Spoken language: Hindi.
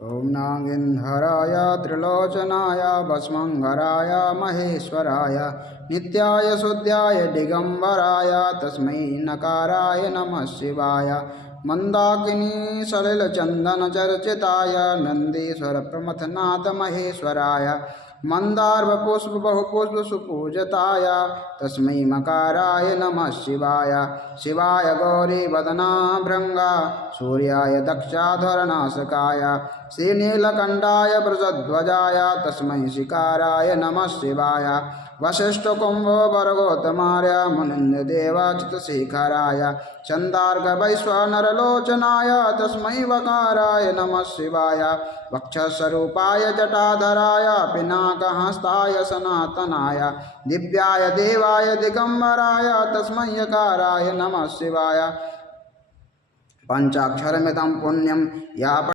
ॐ नागेन्धराय त्रिलोचनाय भस्मंगराय महेश्वराय नित्याय शुद्धाय दिगंबराय तस्मै नकाराय नमः शिवाय मंदाकिनी सलिलचंदन चर्चिताय नंदीश्वर प्रमथनाथ महेश्वराय मंदार पुष्प बहुपुष्प सुपूजिताय तस्मै मकाराय नमः शिवाय शिवाय गौरी वदना भृंगा सूर्याय दक्षाधरनाशकाय श्रीनीलकंठाय वृषध्वजाय तस्मै शिकाराय नमः शिवाय वशिष्ठ कुंभो वर्गोत्तमार्य मुनिन्द्रदेवाच्युतशेखराय चंदार्क वैश्वानरलोचनाय तस्मै वकाराय नमः शिवाय वक्षस्वरूपाय जटाधराय पिनाकहस्ताय सनातनाय दिव्याय देवाय दिगंबराय तस्मै यकाराय नमः शिवाय पंचाक्षरमिदं पुण्यं या